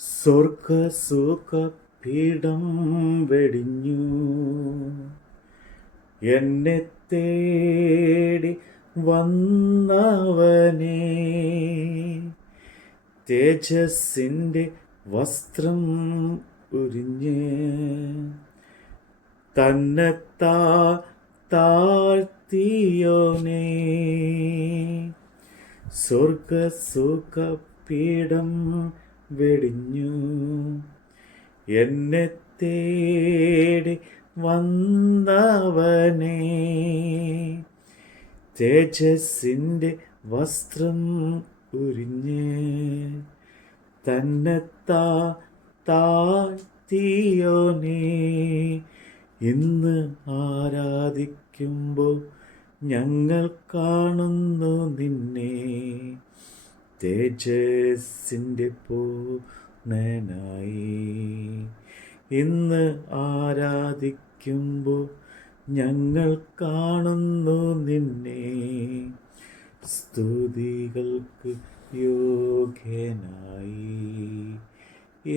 സ്വർഗസുഖപീഠം വെടിഞ്ഞു എന്നെ തേടി വന്നവനെ, തേജസ്സിൻ്റെ വസ്ത്രം ഉരിഞ്ഞ് തന്നെത്താ താഴ്ത്തിയോനെ, സ്വർഗസുഖപീഠം വെടിഞ്ഞു എന്നെ തേടി വന്നവനെ, തേജസ്സിൻ്റെ വസ്ത്രം ഉരിഞ്ഞ് തന്നെത്താ താഴ്ത്തിയോനെ. ഇന്ന് ആരാധിക്കുമ്പോൾ ഞങ്ങൾ കാണുന്നു നിന്നെ, തേജസ്സിൻ്റെ പൂർണ്ണനായി. ഇന്ന് ആരാധിക്കുമ്പോൾ ഞങ്ങൾ കാണുന്നു നിന്നെ, സ്തുതികൾക്ക് യോഗ്യനായി.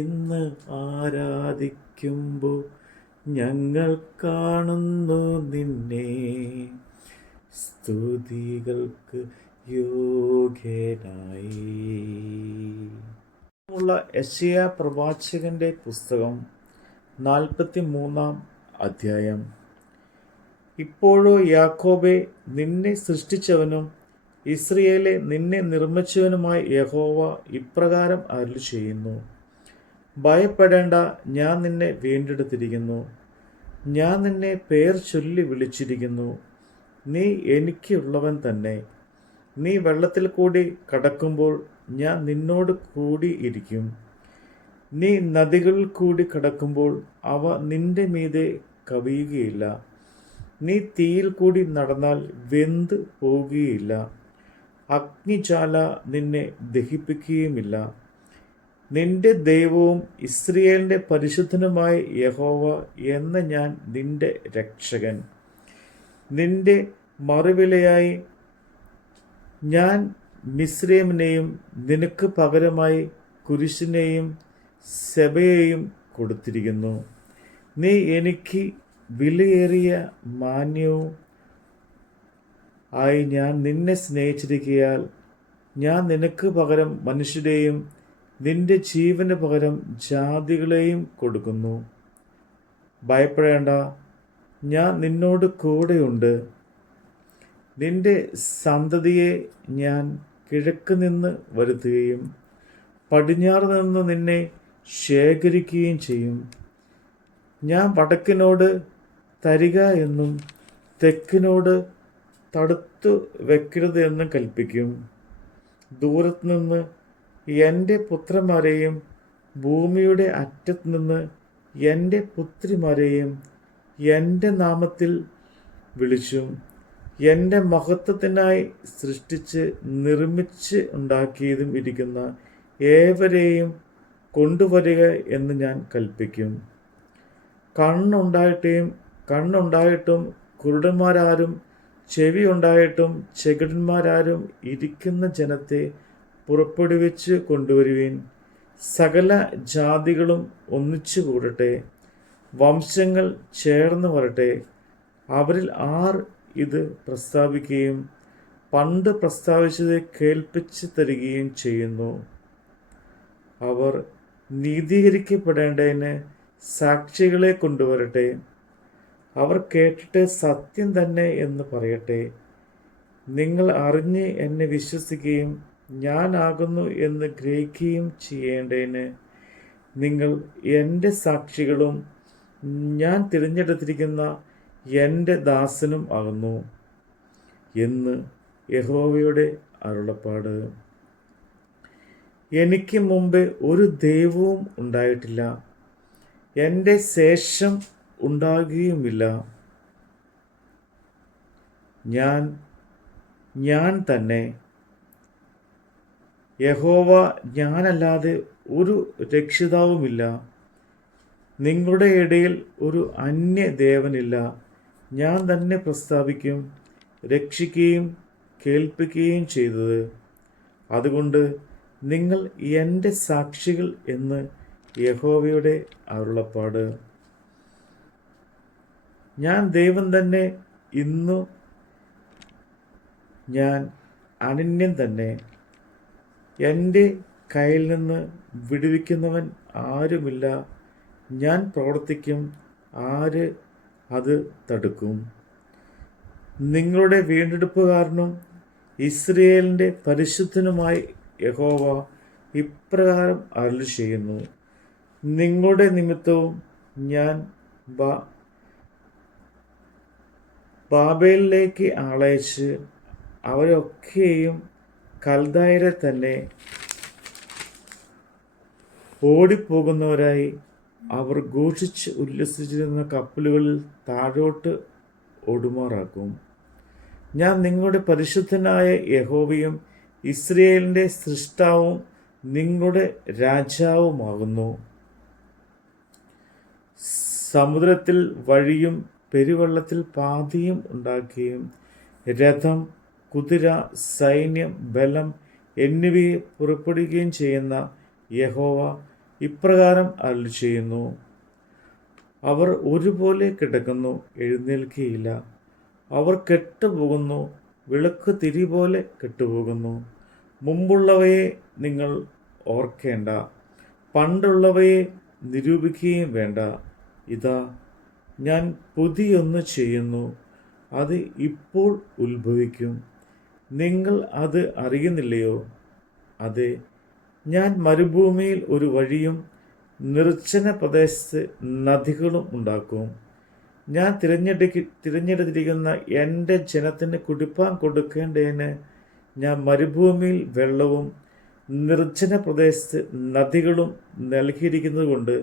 ഇന്ന് ആരാധിക്കുമ്പോൾ ഞങ്ങൾ കാണുന്നു നിന്നെ, സ്തുതികൾക്ക് യോഗ്യനായി. യെശയ്യാ പ്രവാചകന്റെ പുസ്തകം 43 അധ്യായം. ഇപ്പോഴോ യാക്കോബേ, നിന്നെ സൃഷ്ടിച്ചവനും ഇസ്രയേലെ നിന്നെ നിർമ്മിച്ചവനുമായ യഹോവ ഇപ്രകാരം അരുളിച്ചെയ്യുന്നു: ഭയപ്പെടേണ്ട, ഞാൻ നിന്നെ വീണ്ടെടുത്തിരിക്കുന്നു, ഞാൻ നിന്നെ പേർ ചൊല്ലി വിളിച്ചിരിക്കുന്നു, നീ എനിക്കുള്ളവൻ തന്നെ. നീ വെള്ളത്തിൽ കൂടി കടക്കുമ്പോൾ ഞാൻ നിന്നോട് കൂടി ഇരിക്കും, നീ നദികളിൽ കൂടി കടക്കുമ്പോൾ അവ നിന്റെ മീതെ കവിയുകയില്ല. നീ തീയിൽ കൂടി നടന്നാൽ വെന്ത് പോകുകയില്ല, അഗ്നിജ്വാല നിന്നെ ദഹിപ്പിക്കുകയുമില്ല. നിന്റെ ദൈവവും ഇസ്രയേലിൻ്റെ പരിശുദ്ധനുമായ യഹോവ എന്ന ഞാൻ നിന്റെ രക്ഷകൻ. നിന്റെ മറുവിലയായി ഞാൻ മിസ്രയീമിനെയും നിനക്ക് പകരമായി കുരിശിനെയും സെബയെയും കൊടുത്തിരിക്കുന്നു. നീ എനിക്ക് വിലയേറിയ മാന്യവും ആയി ഞാൻ നിന്നെ സ്നേഹിച്ചിരിക്കയാൽ ഞാൻ നിനക്ക് പകരം മനുഷ്യരെയും നിന്റെ ജീവന് പകരം ജാതികളെയും കൊടുക്കുന്നു. ഭയപ്പെടേണ്ട, ഞാൻ നിന്നോട് കൂടെയുണ്ട്. നിന്റെ സന്തതിയെ ഞാൻ കിഴക്ക് നിന്ന് വരുത്തുകയും പടിഞ്ഞാറ് നിന്ന് നിന്നെ ശേഖരിക്കുകയും ചെയ്യും. ഞാൻ വടക്കിനോട് തരിക എന്നും തെക്കിനോട് തടുത്തു വെക്കരുത് എന്നും കൽപ്പിക്കും. ദൂരത്ത് നിന്ന് എൻ്റെ പുത്രന്മാരെയും ഭൂമിയുടെ അറ്റത്ത് നിന്ന് എൻ്റെ പുത്രിമാരെയും എൻ്റെ നാമത്തിൽ വിളിച്ചും എൻ്റെ മഹത്വത്തിനായി സൃഷ്ടിച്ച് നിർമ്മിച്ച് ഉണ്ടാക്കിയതും ഇരിക്കുന്ന ഏവരെയും കൊണ്ടുവരിക എന്ന് ഞാൻ കൽപ്പിക്കും. കണ്ണുണ്ടായിട്ടും കുരുടന്മാരാരും ചെവി ഉണ്ടായിട്ടും ചെകിടന്മാരാരും ഇരിക്കുന്ന ജനത്തെ പുറപ്പെടുവിച്ച് കൊണ്ടുവരുവിൻ. സകല ജാതികളും ഒന്നിച്ചു കൂടട്ടെ, വംശങ്ങൾ ചേർന്ന് വരട്ടെ. അവരിൽ ആർ ഇത് പ്രസ്താവിക്കുകയും പണ്ട് പ്രസ്താവിച്ചത് കേൾപ്പിച്ച് തരികയും ചെയ്യുന്നു. അവർ നീതീകരിക്കപ്പെടേണ്ടതിന് സാക്ഷികളെ കൊണ്ടുവരട്ടെ. അവർ കേട്ടിട്ട് സത്യം തന്നെ എന്ന് പറയട്ടെ. നിങ്ങൾ അറിഞ്ഞ് എന്നെ വിശ്വസിക്കുകയും ഞാനാകുന്നു എന്ന് ഗ്രഹിക്കുകയും ചെയ്യേണ്ടതിന് നിങ്ങൾ എൻ്റെ സാക്ഷികളും ഞാൻ തിരഞ്ഞെടുത്തിരിക്കുന്ന എൻ്റെ ദാസനും ആകുന്നു എന്ന് യഹോവയുടെ അരുളപ്പാട്. എനിക്ക് മുമ്പ് ഒരു ദൈവവും ഉണ്ടായിട്ടില്ല, എൻ്റെ ശേഷം ഉണ്ടാകുകയുമില്ല. ഞാൻ തന്നെ യഹോവ, ഞാനല്ലാതെ ഒരു രക്ഷിതാവുമില്ല. നിങ്ങളുടെ ഇടയിൽ ഒരു അന്യദേവനില്ല. ഞാൻ തന്നെ പ്രസ്താവിക്കും, രക്ഷിക്കുകയും കേൾപ്പിക്കുകയും ചെയ്തത്. അതുകൊണ്ട് നിങ്ങൾ എൻ്റെ സാക്ഷികൾ എന്ന് യഹോവയുടെ അരുളപ്പാട്. ഞാൻ ദൈവം തന്നെ, ഇന്നു ഞാൻ അനന്യൻ തന്നെ. എൻ്റെ കയ്യിൽ നിന്ന് വിടുവിക്കുന്നവൻ ആരുമില്ല. ഞാൻ പ്രവർത്തിക്കും, ആര് അത് തടുക്കും? നിങ്ങളുടെ വീണ്ടെടുപ്പുകാരനും ഇസ്രയേലിൻ്റെ പരിശുദ്ധനുമായി യഹോവ ഇപ്രകാരം അരുളി ചെയ്യുന്നു: നിങ്ങളുടെ നിമിത്തവും ഞാൻ ബാബേലിലേക്ക് ആളയച്ച് അവരൊക്കെയും കൽദായരെ തന്നെ ഓടിപ്പോകുന്നവരായി അവർ ഘോഷിച്ച് ഉല്ലസിച്ചിരുന്ന കപ്പലുകളിൽ താഴോട്ട് ഓടുമാറാക്കും. ഞാൻ നിങ്ങളുടെ പരിശുദ്ധനായ യഹോവയും ഇസ്രയേലിൻ്റെ സൃഷ്ടാവും നിങ്ങളുടെ രാജാവുമാകുന്നു. സമുദ്രത്തിൽ വഴിയും പെരുവെള്ളത്തിൽ പാതിയും ഉണ്ടാക്കുകയും രഥം, കുതിര, സൈന്യം, ബലം എന്നിവയെ പുറപ്പെടുകയും ചെയ്യുന്ന യഹോവ ഇപ്രകാരം അരുളി ചെയ്യുന്നു: അവർ ഒരുപോലെ കിടക്കുന്നു, എഴുന്നേൽക്കുകയില്ല. അവർ കെട്ടുപോകുന്നു, വിളക്ക് തിരി പോലെ കെട്ടുപോകുന്നു. മുമ്പുള്ളവയെ നിങ്ങൾ ഓർക്കേണ്ട, പണ്ടുള്ളവയെ നിരൂപിക്കുകയും വേണ്ട. ഇതാ, ഞാൻ പുതിയൊന്ന് ചെയ്യുന്നു, അത് ഇപ്പോൾ ഉത്ഭവിക്കും. നിങ്ങൾ അത് അറിയുന്നില്ലയോ? അതെ, ഞാൻ മരുഭൂമിയിൽ ഒരു വഴിയും നിർജ്ജന പ്രദേശത്ത് നദികളും ഉണ്ടാക്കും. ഞാൻ തിരഞ്ഞെടുത്തിരിക്കുന്ന എൻ്റെ ജനത്തിന് കുടിപ്പാൻ കൊടുക്കേണ്ടതിന് ഞാൻ മരുഭൂമിയിൽ വെള്ളവും നിർജ്ജന പ്രദേശത്ത് നദികളും നൽകിയിരിക്കുന്നത് കൊണ്ട്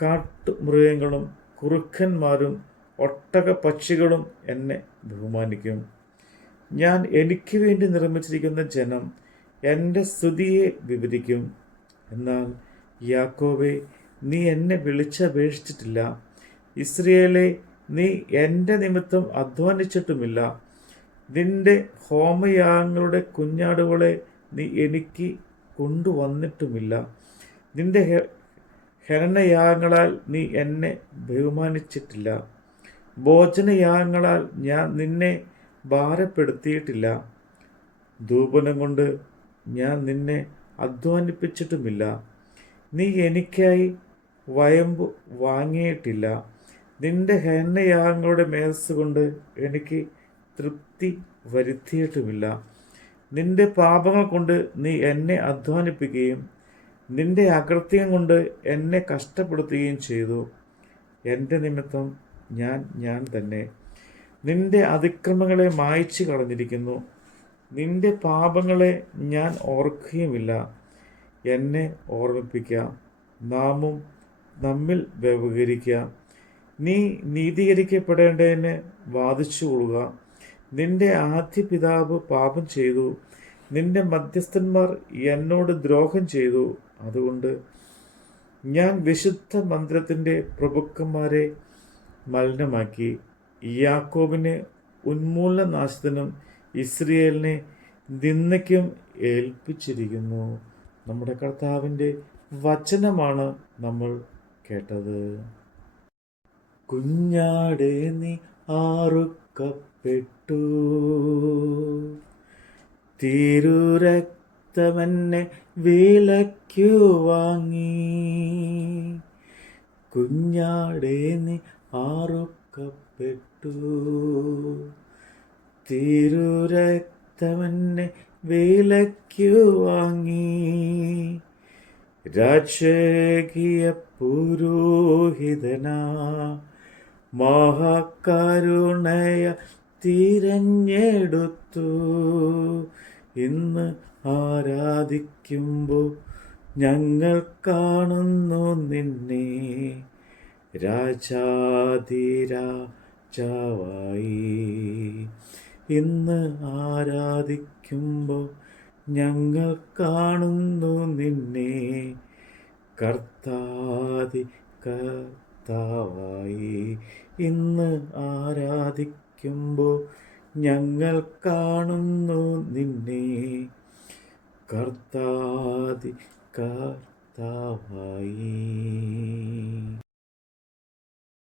കാട്ടുമൃഗങ്ങളും കുറുക്കന്മാരും ഒട്ടക പക്ഷികളും എന്നെ ബഹുമാനിക്കും. ഞാൻ എനിക്ക് വേണ്ടി നിർമ്മിച്ചിരിക്കുന്ന ജനം എൻ്റെ സ്തുതിയെ വിവരിക്കും. എന്നാൽ യാക്കോബേ, നീ എന്നെ വിളിച്ചപേക്ഷിച്ചിട്ടില്ല. ഇസ്രയേലേ, നീ എൻ്റെ നിമിത്തം അധ്വാനിച്ചിട്ടുമില്ല. നിന്റെ ഹോമയാഗങ്ങളുടെ കുഞ്ഞാടുകളെ നീ എനിക്ക് കൊണ്ടുവന്നിട്ടുമില്ല. നിന്റെ ഹനനയാഗങ്ങളാൽ നീ എന്നെ ബഹുമാനിച്ചിട്ടില്ല. ഭോജനയാഗങ്ങളാൽ ഞാൻ നിന്നെ ഭാരപ്പെടുത്തിയിട്ടില്ല. ധൂപനം കൊണ്ട് ഞാൻ നിന്നെ അധ്വാനിപ്പിച്ചിട്ടുമില്ല. നീ എനിക്കായി വയമ്പ് വാങ്ങിയിട്ടില്ല. നിന്റെ ഹനനയാഗങ്ങളുടെ മേധസ് കൊണ്ട് എനിക്ക് തൃപ്തി വരുത്തിയിട്ടുമില്ല. നിന്റെ പാപങ്ങൾ കൊണ്ട് നീ എന്നെ അധ്വാനിപ്പിക്കുകയും നിന്റെ അകൃത്യം കൊണ്ട് എന്നെ കഷ്ടപ്പെടുത്തുകയും ചെയ്തു. എൻ്റെ നിമിത്തം ഞാൻ തന്നെ നിന്റെ അതിക്രമങ്ങളെ മായ്ച്ചു കളഞ്ഞിരിക്കുന്നു. നിന്റെ പാപങ്ങളെ ഞാൻ ഓർക്കുകയുമില്ല. എന്നെ ഓർമ്മിപ്പിക്കുക, നാമും നമ്മിൽ വ്യവഹരിക്കുക. നീ നീതീകരിക്കപ്പെടേണ്ടതിന് വാദിച്ചു കൊള്ളുക. നിന്റെ ആദ്യ പിതാവ് പാപം ചെയ്തു, നിന്റെ മധ്യസ്ഥന്മാർ എന്നോട് ദ്രോഹം ചെയ്തു. അതുകൊണ്ട് ഞാൻ വിശുദ്ധ മന്ദിരത്തിൻ്റെ പ്രഭുക്കന്മാരെ മലിനമാക്കി. യാക്കോബിനെ ഉന്മൂലനാശത്തിനും ഇസ്രയേലിനെ നിന്ദയ്ക്കും ഏൽപ്പിച്ചിരിക്കുന്നു. നമ്മുടെ കർത്താവിൻ്റെ വചനമാണ് നമ്മൾ കേട്ടത്. കുഞ്ഞാടേ, നീ ആറുക്കപ്പെട്ടു, തിരുരക്തമെന്നെ വിലയ്ക്കു വാങ്ങി. കുഞ്ഞാടേ, നീ ആറുക്കപ്പെട്ടു, തിരുരക്തമെന്നെ വിലയ്ക്കു വാങ്ങി. രാജകീയ പുരോഹിതനാ മഹാകരുണയ തിരഞ്ഞെടുത്തു. ഇന്ന് ആരാധിക്കുമ്പോൾ ഞങ്ങൾ കാണുന്നു നിന്നെ, രാജാധിരാജാവായി. ഇന്ന് ആരാധിക്കുമ്പോൾ ഞങ്ങൾ കാണുന്നു നിന്നെ, കർത്താതി കർത്താവായി. ഇന്ന് ആരാധിക്കുമ്പോൾ ഞങ്ങൾ കാണുന്നു നിന്നെ, കർത്താതി കർത്താവായി